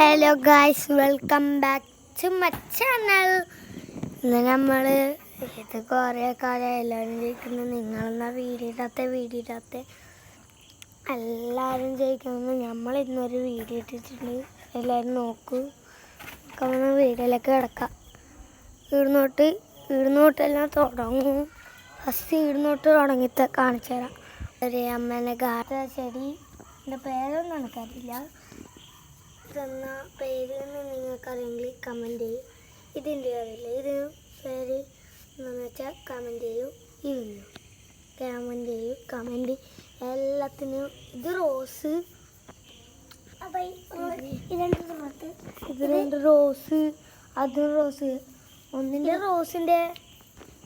Hello guys, welcome back to my channel. ഇന്ന് നമ്മൾ ഇത് കുറേ കാലം എല്ലാവരും ജയിക്കുന്നു, നിങ്ങളെന്നാ വീഡിയോ എല്ലാവരും ജയിക്കുന്നു. നമ്മൾ ഇന്നൊരു വീഡിയോ ഇട്ടിട്ടുണ്ട്, എല്ലാവരും നോക്കൂ. നമുക്ക് വീഡിയോയിലേക്ക് കിടക്കാം. ഇവിടുന്നോട്ടെല്ലാം തുടങ്ങും. ഫസ്റ്റ് ഇവിടുന്നോട്ട് തുടങ്ങിയിട്ട് കാണിച്ചു തരാം. ഒരു അമ്മേനെ ഗാർഡ ചെടി, എൻ്റെ പേരൊന്നും എനിക്കറിയില്ല. ഇതെന്ന പേര് നിങ്ങൾക്കറിയെങ്കിൽ കമൻറ്റ് ചെയ്യും. ഇതിൻ്റെ അറിയില്ല, ഇത് പേര് എന്താണെന്ന് വെച്ചാൽ കമൻറ്റ് ചെയ്യും. ഇതിന് കമൻറ്റ് എല്ലാത്തിനും. ഇത് റോസ്, ഇത് രണ്ട് റോസ്, അതും റോസ്. ഒന്നിൻ്റെ റോസിൻ്റെ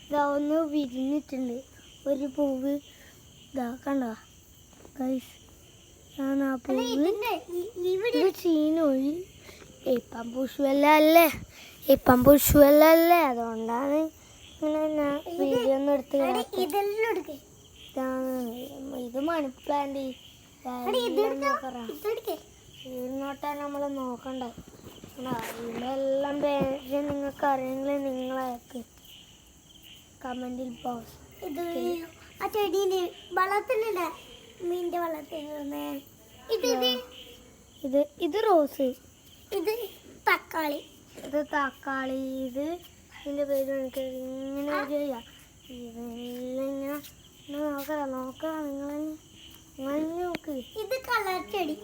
ഇതാ ഒന്ന് വിരിഞ്ഞിട്ടുണ്ട്, ഒരു പൂവ് ഇതാ കണ്ടോ ഗൈസ്. ഞാൻ ആ പൂവ് ചീനൊഴി ഇപ്പം പുഷുവല്ലേ അതുകൊണ്ടാണ് ഇങ്ങനെ ഞാൻ വീഡിയോ ഒന്നും എടുത്ത്. ഇത് മണി പ്ലാന്റ് ഇരുന്നോട്ടാണ് നമ്മൾ നോക്കണ്ട. ഇതിനെല്ലാം പേര് നിങ്ങൾക്ക് അറിയെങ്കിൽ നിങ്ങളയക്ക് കമൻറ്റിൽ പോസ്റ്റ്. ആ ചെടീൻ്റെ വളത്തിൻ്റെ മീൻ്റെ വളർത്തുന്നേ. ഇത് റോസ്, ഇത് തക്കാളി, ഇത് ഇതിൻ്റെ പേര് എനിക്ക് ഇങ്ങനെ ചെയ്യാം. ഇതെല്ലാം ഇങ്ങനെ നോക്കാം നിങ്ങൾ നോക്ക്. ഇത് കളർ ചെടി.